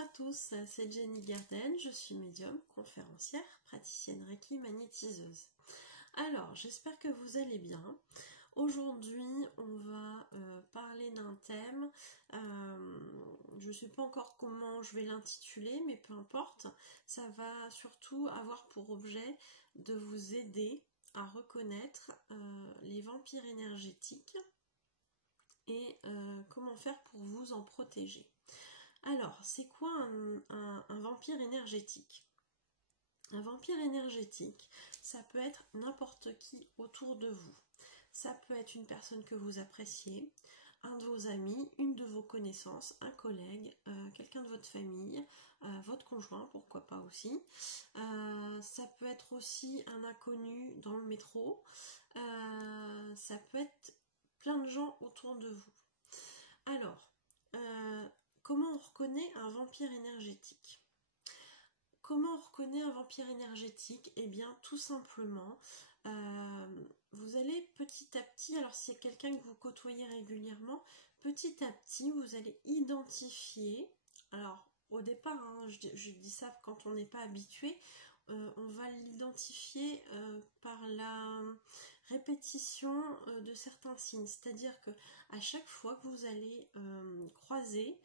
à tous, c'est Jenny Garden, je suis médium, conférencière, praticienne Reiki, magnétiseuse. Alors, j'espère que vous allez bien. Aujourd'hui, on va parler d'un thème, je ne sais pas encore comment je vais l'intituler, mais peu importe. Ça va surtout avoir pour objet de vous aider à reconnaître les vampires énergétiques et comment faire pour vous en protéger. Alors, c'est quoi un vampire énergétique? Un vampire énergétique, ça peut être n'importe qui autour de vous. Ça peut être une personne que vous appréciez, un de vos amis, une de vos connaissances, un collègue, quelqu'un de votre famille, votre conjoint, pourquoi pas aussi. Ça peut être aussi un inconnu dans le métro. Ça peut être plein de gens autour de vous. Alors, comment on reconnaît un vampire énergétique? Comment on reconnaît un vampire énergétique? Eh bien, tout simplement, vous allez petit à petit, alors si c'est quelqu'un que vous côtoyez régulièrement, petit à petit, vous allez identifier, alors au départ, hein, je dis ça quand on n'est pas habitué, on va l'identifier par la répétition de certains signes, c'est-à-dire que à chaque fois que vous allez croiser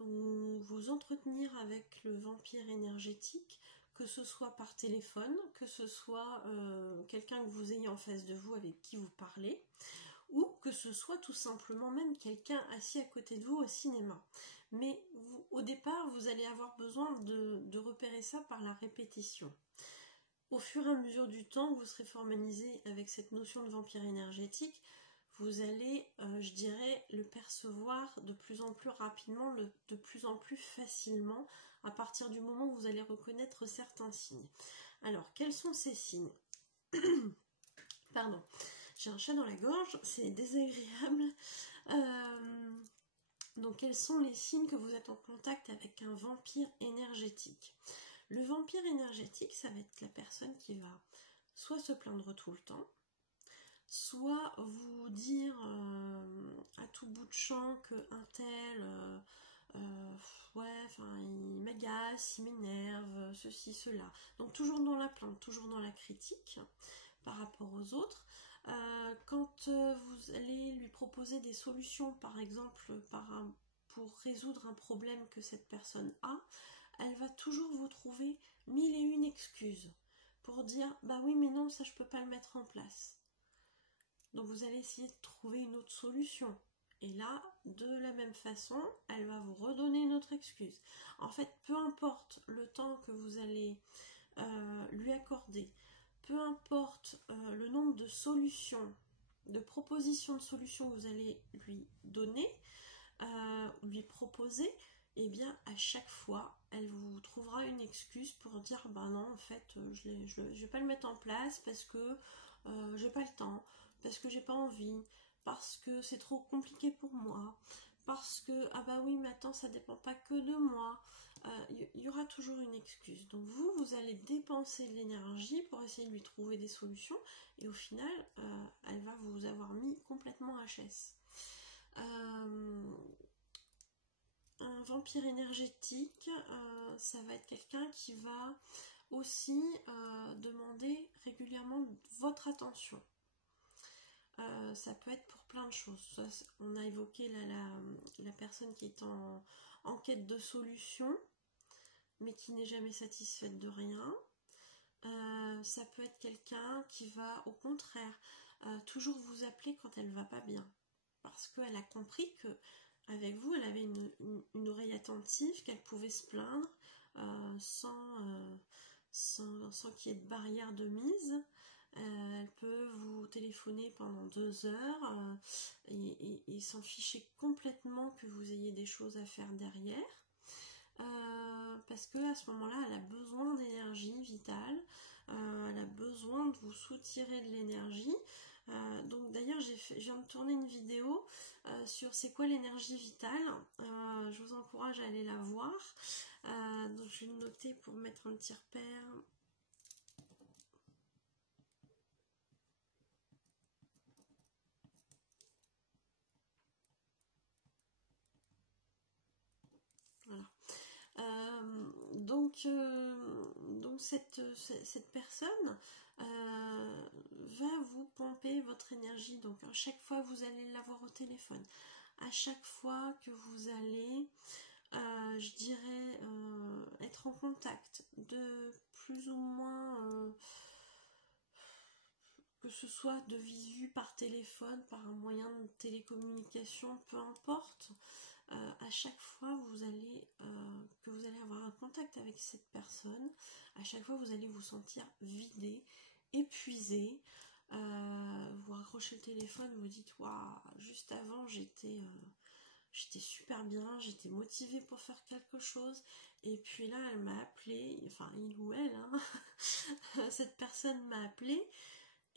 ou vous entretenir avec le vampire énergétique, que ce soit par téléphone, que ce soit quelqu'un que vous ayez en face de vous avec qui vous parlez, ou que ce soit tout simplement même quelqu'un assis à côté de vous au cinéma. Mais vous, au départ, vous allez avoir besoin de repérer ça par la répétition. Au fur et à mesure du temps, vous serez formalisé avec cette notion de vampire énergétique, vous allez, je dirais, le percevoir de plus en plus rapidement, de plus en plus facilement, à partir du moment où vous allez reconnaître certains signes. Alors, quels sont ces signes? Pardon, j'ai un chat dans la gorge, c'est désagréable. Donc, quels sont les signes que vous êtes en contact avec un vampire énergétique? Le vampire énergétique, ça va être la personne qui va soit se plaindre tout le temps, soit vous dire à tout bout de champ qu'un tel, ouais, enfin, il m'agace, il m'énerve, ceci, cela. Donc toujours dans la plainte, toujours dans la critique par rapport aux autres. Quand vous allez lui proposer des solutions, par exemple, pour résoudre un problème que cette personne a, elle va toujours vous trouver mille et une excuses pour dire « bah oui, mais non, ça je peux pas le mettre en place ». Donc vous allez essayer de trouver une autre solution. Et là, de la même façon, elle va vous redonner une autre excuse. En fait, peu importe le temps que vous allez lui accorder, peu importe le nombre de solutions, de propositions de solutions que vous allez lui donner, lui proposer, eh bien à chaque fois, elle vous trouvera une excuse pour dire bah non, en fait, je vais pas le mettre en place parce que j'ai pas le temps, parce que j'ai pas envie, parce que c'est trop compliqué pour moi, parce que ah bah oui, mais attends, ça dépend pas que de moi. Y aura toujours une excuse. Donc vous allez dépenser de l'énergie pour essayer de lui trouver des solutions et au final, elle va vous avoir mis complètement HS. Un vampire énergétique, ça va être quelqu'un qui va aussi demander régulièrement votre attention. Ça peut être pour plein de choses. On a évoqué la personne qui est en quête de solution, mais qui n'est jamais satisfaite de rien. Ça peut être quelqu'un qui va, au contraire, toujours vous appeler quand elle va pas bien. Parce qu'elle a compris que avec vous, elle avait une oreille attentive, qu'elle pouvait se plaindre sans qu'il y ait de barrière de mise. Elle peut vous téléphoner pendant 2 heures et s'en ficher complètement que vous ayez des choses à faire derrière. Parce que à ce moment-là, elle a besoin d'énergie vitale, elle a besoin de vous soutirer de l'énergie. Donc d'ailleurs, je viens de tourner une vidéo sur c'est quoi l'énergie vitale. Je vous encourage à aller la voir. Donc je vais le noter pour mettre un petit repère. Voilà. Donc cette personne va vous pomper votre énergie. Donc à chaque fois vous allez l'avoir au téléphone, à chaque fois que vous allez, je dirais, être en contact de plus ou moins, que ce soit de visu, par téléphone, par un moyen de télécommunication, peu importe, à chaque fois que vous allez avoir un contact avec cette personne, à chaque fois vous allez vous sentir vidé, épuisé, vous raccrochez le téléphone, vous dites waouh, juste avant j'étais super bien, j'étais motivée pour faire quelque chose, et puis là elle m'a appelé, enfin il ou elle, hein, cette personne m'a appelé,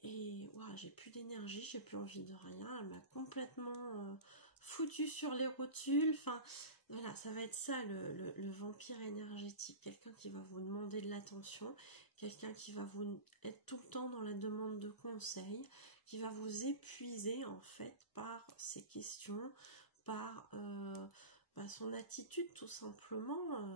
et waouh, j'ai plus d'énergie, j'ai plus envie de rien, elle m'a complètement foutu sur les rotules. Enfin voilà, ça va être ça le vampire énergétique, quelqu'un qui va vous demander de l'attention, quelqu'un qui va vous être tout le temps dans la demande de conseils, qui va vous épuiser en fait par ses questions, par son attitude tout simplement.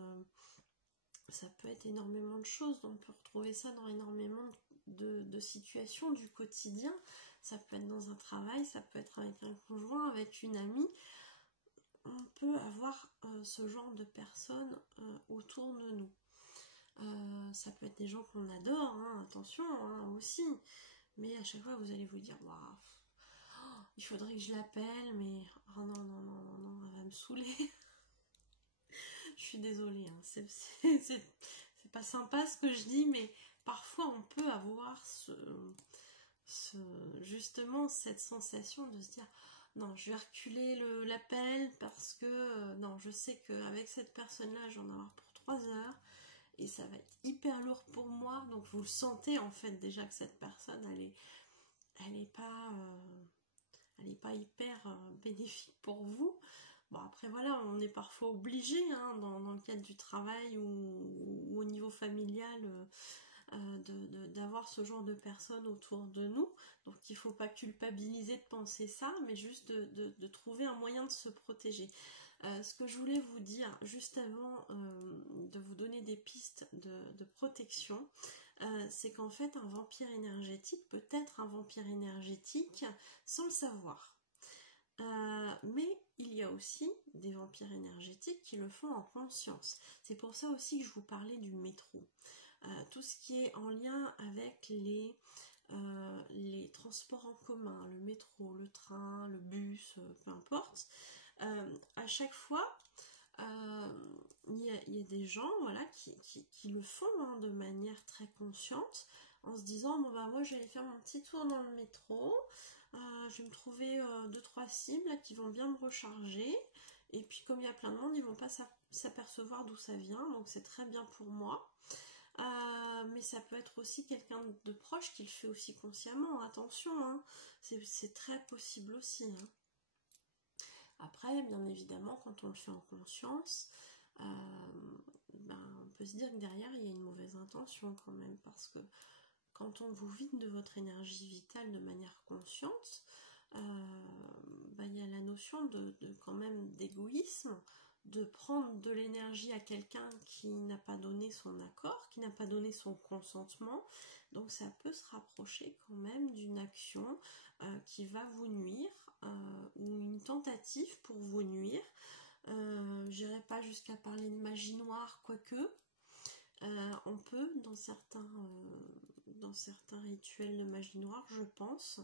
Ça peut être énormément de choses, on peut retrouver ça dans énormément de situations du quotidien. Ça peut être dans un travail, ça peut être avec un conjoint, avec une amie. On peut avoir ce genre de personnes autour de nous. Ça peut être des gens qu'on adore, hein, attention, hein, aussi. Mais à chaque fois, vous allez vous dire, waouh, il faudrait que je l'appelle, mais oh non, non, non, non, non, elle va me saouler. Je suis désolée, hein, c'est pas sympa ce que je dis, mais parfois on peut avoir justement cette sensation de se dire non, je vais reculer l'appel parce que non, je sais qu'avec cette personne-là, j'en ai avoir pour 3 heures et ça va être hyper lourd pour moi. Donc vous le sentez en fait déjà que cette personne, elle est pas hyper bénéfique pour vous. Bon, après voilà, on est parfois obligé, hein, dans le cadre du travail ou au niveau familial, d'avoir ce genre de personnes autour de nous. Donc il ne faut pas culpabiliser de penser ça, mais juste de trouver un moyen de se protéger. Ce que je voulais vous dire juste avant de vous donner des pistes de protection, c'est qu'en fait un vampire énergétique peut être un vampire énergétique sans le savoir. Mais il y a aussi des vampires énergétiques qui le font en conscience. C'est pour ça aussi que je vous parlais du métro. Tout ce qui est en lien avec les transports en commun, le métro, le train, le bus, peu importe. À chaque fois, il y a des gens, voilà, qui le font, hein, de manière très consciente, en se disant bon bah moi je vais aller faire mon petit tour dans le métro, je vais me trouver 2-3 cibles là, qui vont bien me recharger, et puis comme il y a plein de monde, ils vont pas s'apercevoir d'où ça vient, donc c'est très bien pour moi. Mais ça peut être aussi quelqu'un de proche qui le fait aussi consciemment, attention, hein, c'est très possible aussi, hein. Après, bien évidemment, quand on le fait en conscience, on peut se dire que derrière, il y a une mauvaise intention quand même, parce que quand on vous vide de votre énergie vitale de manière consciente, il y a la notion quand même d'égoïsme, de prendre de l'énergie à quelqu'un qui n'a pas donné son accord, qui n'a pas donné son consentement. Donc ça peut se rapprocher quand même d'une action qui va vous nuire, ou une tentative pour vous nuire. J'irai pas jusqu'à parler de magie noire, quoique on peut dans certains rituels de magie noire, je pense,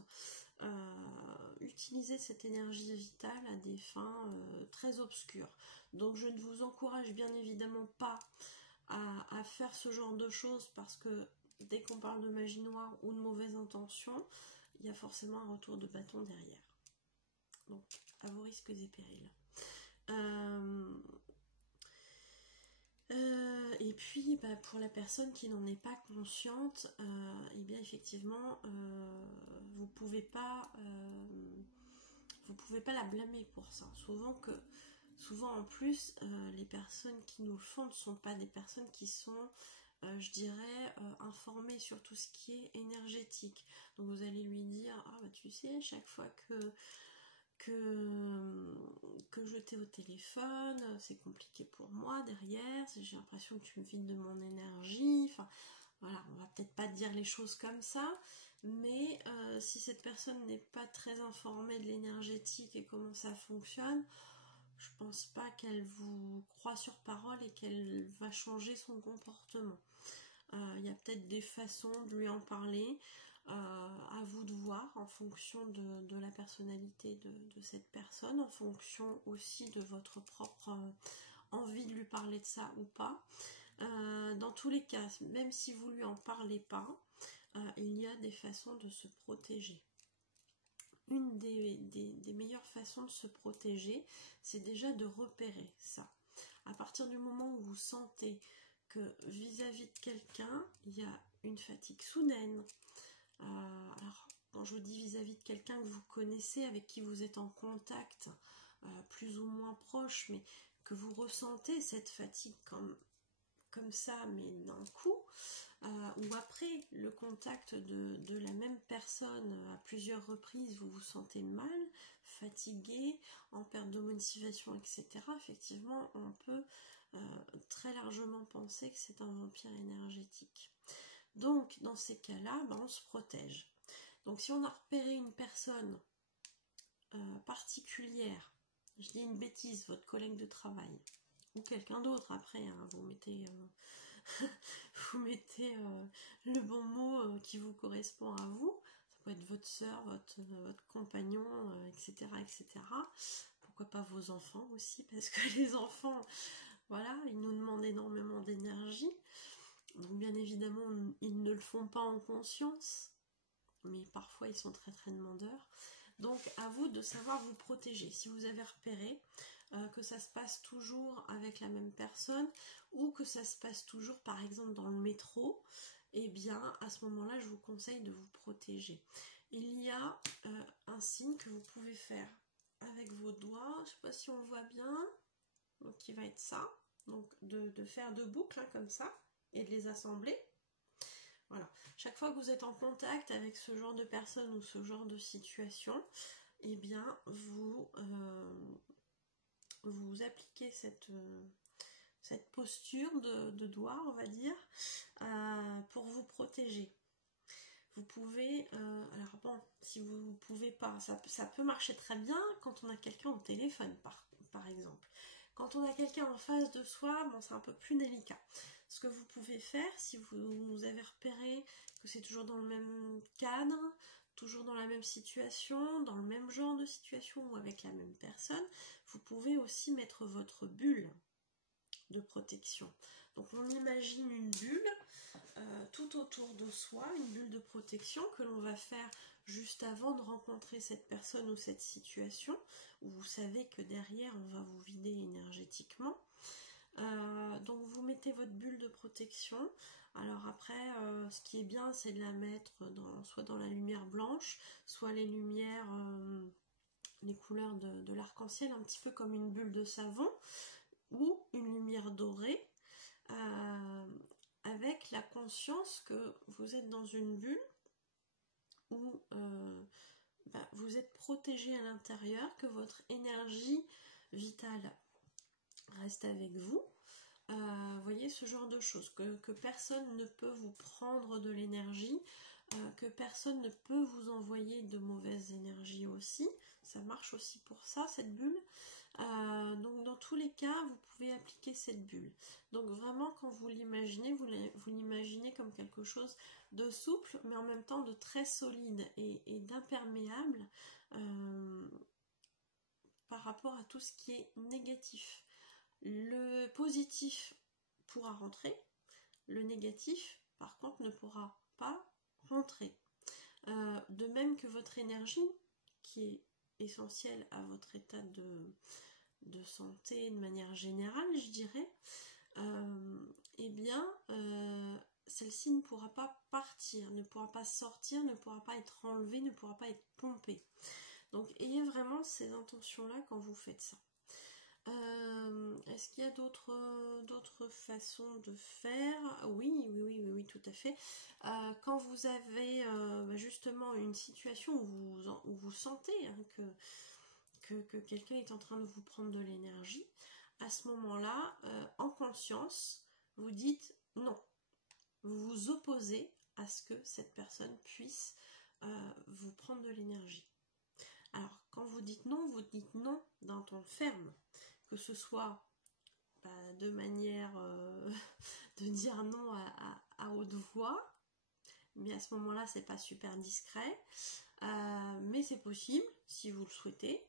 utiliser cette énergie vitale à des fins très obscures. Donc je ne vous encourage bien évidemment pas à faire ce genre de choses, parce que dès qu'on parle de magie noire ou de mauvaise intention, il y a forcément un retour de bâton derrière. Donc à vos risques et périls. Et puis pour la personne qui n'en est pas consciente, et bien effectivement vous pouvez pas la blâmer pour ça. Souvent en plus les personnes qui nous le font ne sont pas des personnes qui sont je dirais informées sur tout ce qui est énergétique. Donc vous allez lui dire tu sais, chaque fois que que je t'ai au téléphone, c'est compliqué pour moi derrière, j'ai l'impression que tu me vides de mon énergie, enfin voilà, on va peut-être pas dire les choses comme ça, mais si cette personne n'est pas très informée de l'énergétique et comment ça fonctionne, je pense pas qu'elle vous croit sur parole et qu'elle va changer son comportement. Il y a peut-être des façons de lui en parler, à vous de voir en fonction de la personnalité de cette personne, en fonction aussi de votre propre envie de lui parler de ça ou pas. Dans tous les cas, même si vous lui en parlez pas, il y a des façons de se protéger. Une des meilleures façons de se protéger, c'est déjà de repérer ça. À partir du moment où vous sentez que vis-à-vis de quelqu'un, il y a une fatigue soudaine, alors quand je vous dis vis-à-vis de quelqu'un que vous connaissez, avec qui vous êtes en contact, plus ou moins proche, mais que vous ressentez cette fatigue comme ça, mais d'un coup, ou après le contact de la même personne à plusieurs reprises, vous vous sentez mal, fatigué, en perte de motivation, etc. Effectivement, on peut très largement penser que c'est un vampire énergétique. Donc, dans ces cas-là, on se protège. Donc, si on a repéré une personne particulière, je dis une bêtise, votre collègue de travail, ou quelqu'un d'autre après, hein, vous mettez le bon mot qui vous correspond à vous, ça peut être votre soeur, votre compagnon, etc., etc. Pourquoi pas vos enfants aussi, parce que les enfants, voilà, ils nous demandent énormément d'énergie, donc bien évidemment ils ne le font pas en conscience, mais parfois ils sont très très demandeurs. Donc à vous de savoir vous protéger. Si vous avez repéré que ça se passe toujours avec la même personne ou que ça se passe toujours par exemple dans le métro, eh bien à ce moment-là je vous conseille de vous protéger. Il y a un signe que vous pouvez faire avec vos doigts, je ne sais pas si on le voit bien, donc qui va être ça, donc de faire deux boucles hein, comme ça et de les assembler. Voilà. Chaque fois que vous êtes en contact avec ce genre de personne ou ce genre de situation, eh bien vous appliquez cette posture de doigt, on va dire, pour vous protéger. Vous pouvez, alors bon, si vous ne pouvez pas, ça peut marcher très bien quand on a quelqu'un au téléphone, par exemple. Quand on a quelqu'un en face de soi, bon, c'est un peu plus délicat. Ce que vous pouvez faire, si vous avez repéré que c'est toujours dans le même cadre, toujours dans la même situation, dans le même genre de situation ou avec la même personne, vous pouvez aussi mettre votre bulle de protection. Donc on imagine une bulle tout autour de soi, une bulle de protection que l'on va faire juste avant de rencontrer cette personne ou cette situation, où vous savez que derrière on va vous vider énergétiquement. Donc vous mettez votre bulle de protection. Alors après, ce qui est bien, c'est de la mettre soit dans la lumière blanche, soit les lumières, les couleurs de l'arc-en-ciel, un petit peu comme une bulle de savon, ou une lumière dorée, avec la conscience que vous êtes dans une bulle où vous êtes protégé à l'intérieur, que votre énergie vitale reste avec vous. Voyez ce genre de choses, que personne ne peut vous prendre de l'énergie, que personne ne peut vous envoyer de mauvaises énergies aussi. Ça marche aussi pour ça, cette bulle. Donc dans tous les cas, vous pouvez appliquer cette bulle. Donc vraiment, quand vous l'imaginez, vous l'imaginez comme quelque chose de souple, mais en même temps de très solide et d'imperméable par rapport à tout ce qui est négatif. Le positif pourra rentrer, le négatif, par contre, ne pourra pas rentrer. De même que votre énergie, qui est essentielle à votre état de santé de manière générale, je dirais, eh bien, celle-ci ne pourra pas partir, ne pourra pas sortir, ne pourra pas être enlevée, ne pourra pas être pompée. Donc, ayez vraiment ces intentions-là quand vous faites ça. Est-ce qu'il y a d'autres façons de faire? Oui, tout à fait. Quand vous avez justement une situation où vous sentez hein, que quelqu'un est en train de vous prendre de l'énergie, à ce moment-là, en conscience, vous dites non. Vous vous opposez à ce que cette personne puisse vous prendre de l'énergie. Alors, quand vous dites non d'un ton ferme, que ce soit de manière de dire non à haute voix, mais à ce moment-là, c'est pas super discret, mais c'est possible si vous le souhaitez.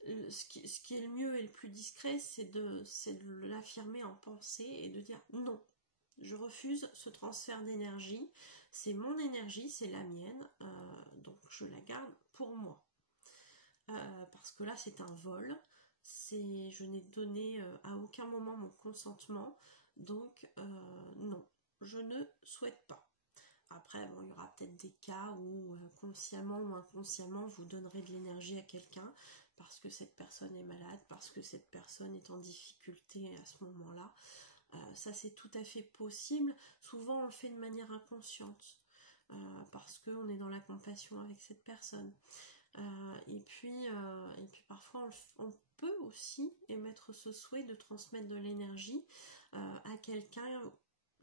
Ce qui est le mieux et le plus discret, c'est de l'affirmer en pensée et de dire non. Je refuse ce transfert d'énergie, c'est mon énergie, c'est la mienne, donc je la garde pour moi. Parce que là c'est un vol, je n'ai donné à aucun moment mon consentement, donc non, je ne souhaite pas. Après, bon, il y aura peut-être des cas où consciemment ou inconsciemment vous donnerez de l'énergie à quelqu'un parce que cette personne est malade, parce que cette personne est en difficulté à ce moment-là. Ça c'est tout à fait possible. Souvent on le fait de manière inconsciente parce qu'on est dans la compassion avec cette personne. Et puis parfois on peut aussi émettre ce souhait de transmettre de l'énergie à quelqu'un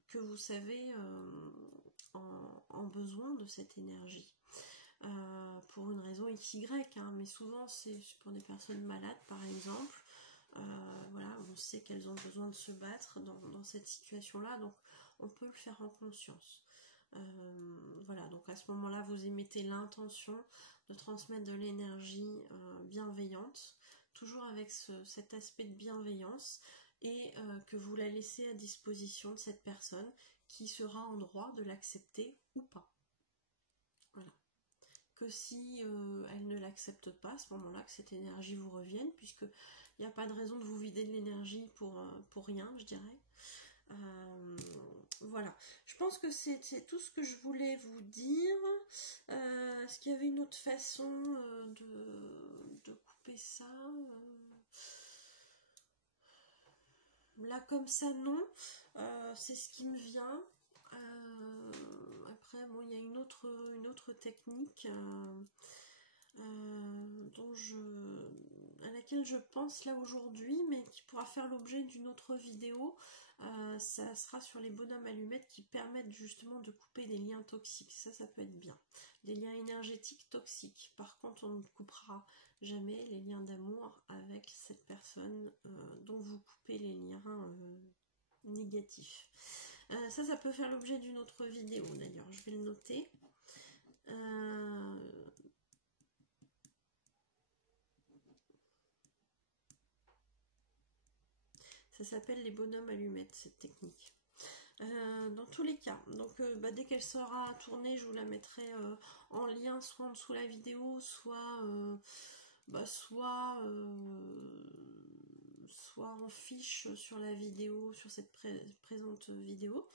que vous savez en besoin de cette énergie. Pour une raison XY, hein, mais souvent c'est pour des personnes malades par exemple. Voilà, on sait qu'elles ont besoin de se battre dans cette situation-là, donc on peut le faire en conscience. Voilà, donc à ce moment-là, vous émettez l'intention de transmettre de l'énergie bienveillante, toujours avec cet aspect de bienveillance, et que vous la laissez à disposition de cette personne qui sera en droit de l'accepter ou pas. Voilà. Que si elle ne l'accepte pas, à ce moment-là, que cette énergie vous revienne, puisqu'il n'y a pas de raison de vous vider de l'énergie pour rien, je dirais. Voilà, je pense que c'est tout ce que je voulais vous dire. Est-ce qu'il y avait une autre façon de couper ça Là comme ça non, c'est ce qui me vient. Après bon, il y a une autre technique à laquelle je pense là aujourd'hui, mais qui pourra faire l'objet d'une autre vidéo. Ça sera sur les bonhommes allumettes qui permettent justement de couper des liens toxiques. Ça peut être bien. Des liens énergétiques toxiques. Par contre, on ne coupera jamais les liens d'amour avec cette personne dont vous coupez les liens négatifs. Ça peut faire l'objet d'une autre vidéo d'ailleurs. Je vais le noter. Ça s'appelle les bonhommes allumettes, cette technique. Dans tous les cas, donc dès qu'elle sera tournée, je vous la mettrai en lien, soit en dessous de la vidéo, soit en fiche sur la vidéo, sur cette présente vidéo.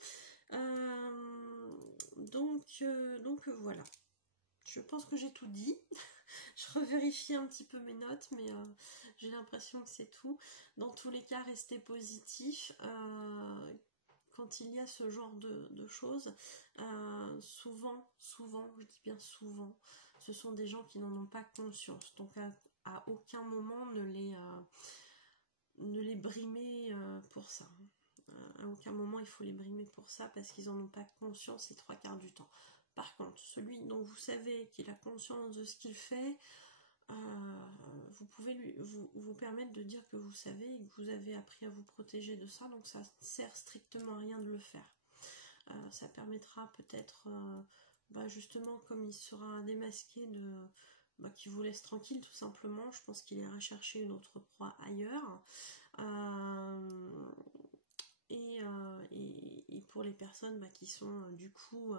Donc voilà. Je pense que j'ai tout dit. Je revérifie un petit peu mes notes, mais j'ai l'impression que c'est tout. Dans tous les cas, restez positifs. Quand il y a ce genre de choses, souvent, je dis bien souvent, ce sont des gens qui n'en ont pas conscience. Donc à aucun moment ne les brimer pour ça. À aucun moment il faut les brimer pour ça parce qu'ils n'en ont pas conscience les 3/4 du temps. Par contre, celui dont vous savez qu'il a conscience de ce qu'il fait, vous pouvez vous permettre de dire que vous savez et que vous avez appris à vous protéger de ça, donc ça ne sert strictement à rien de le faire. Ça permettra peut-être, justement, comme il sera démasqué, qu'il vous laisse tranquille tout simplement. Je pense qu'il ira chercher une autre proie ailleurs. Et pour les personnes qui sont du coup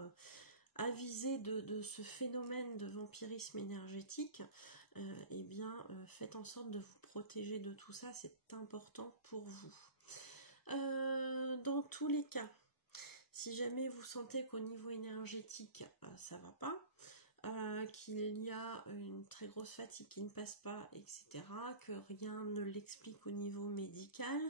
avisées de ce phénomène de vampirisme énergétique, faites en sorte de vous protéger de tout ça, c'est important pour vous. Dans tous les cas, si jamais vous sentez qu'au niveau énergétique ça va pas, qu'il y a une très grosse fatigue qui ne passe pas, etc., que rien ne l'explique au niveau médical,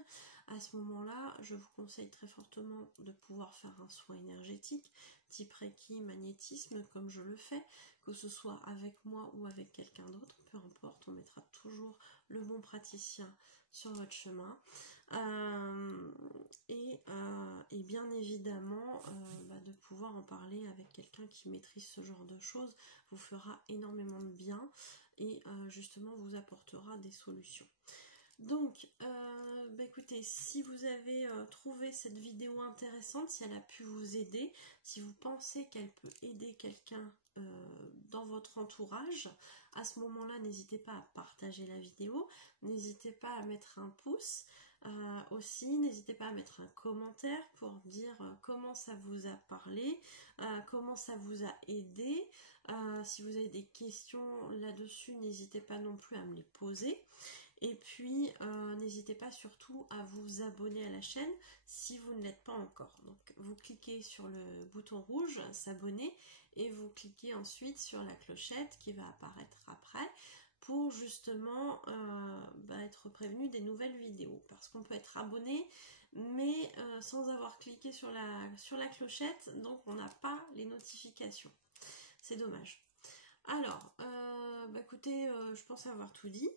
à ce moment-là, je vous conseille très fortement de pouvoir faire un soin énergétique. type Reiki, magnétisme, comme je le fais, que ce soit avec moi ou avec quelqu'un d'autre, peu importe, on mettra toujours le bon praticien sur votre chemin. Et bien évidemment, de pouvoir en parler avec quelqu'un qui maîtrise ce genre de choses vous fera énormément de bien et justement vous apportera des solutions. Donc, écoutez, si vous avez trouvé cette vidéo intéressante, si elle a pu vous aider, si vous pensez qu'elle peut aider quelqu'un dans votre entourage, à ce moment-là, n'hésitez pas à partager la vidéo, n'hésitez pas à mettre un pouce, aussi, n'hésitez pas à mettre un commentaire pour dire comment ça vous a parlé, comment ça vous a aidé. Si vous avez des questions là-dessus, n'hésitez pas non plus à me les poser. Et puis, n'hésitez pas surtout à vous abonner à la chaîne si vous ne l'êtes pas encore. Donc, vous cliquez sur le bouton rouge, s'abonner, et vous cliquez ensuite sur la clochette qui va apparaître après pour justement être prévenu des nouvelles vidéos. Parce qu'on peut être abonné, mais sans avoir cliqué sur la clochette, donc on n'a pas les notifications. C'est dommage. Alors, écoutez, je pense avoir tout dit.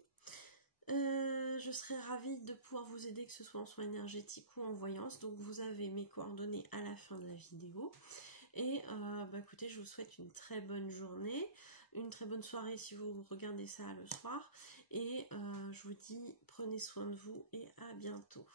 Je serais ravie de pouvoir vous aider, que ce soit en soins énergétiques ou en voyance. Donc vous avez mes coordonnées à la fin de la vidéo. Et écoutez, je vous souhaite une très bonne journée, une très bonne soirée si vous regardez ça le soir. Et je vous dis, prenez soin de vous et à bientôt.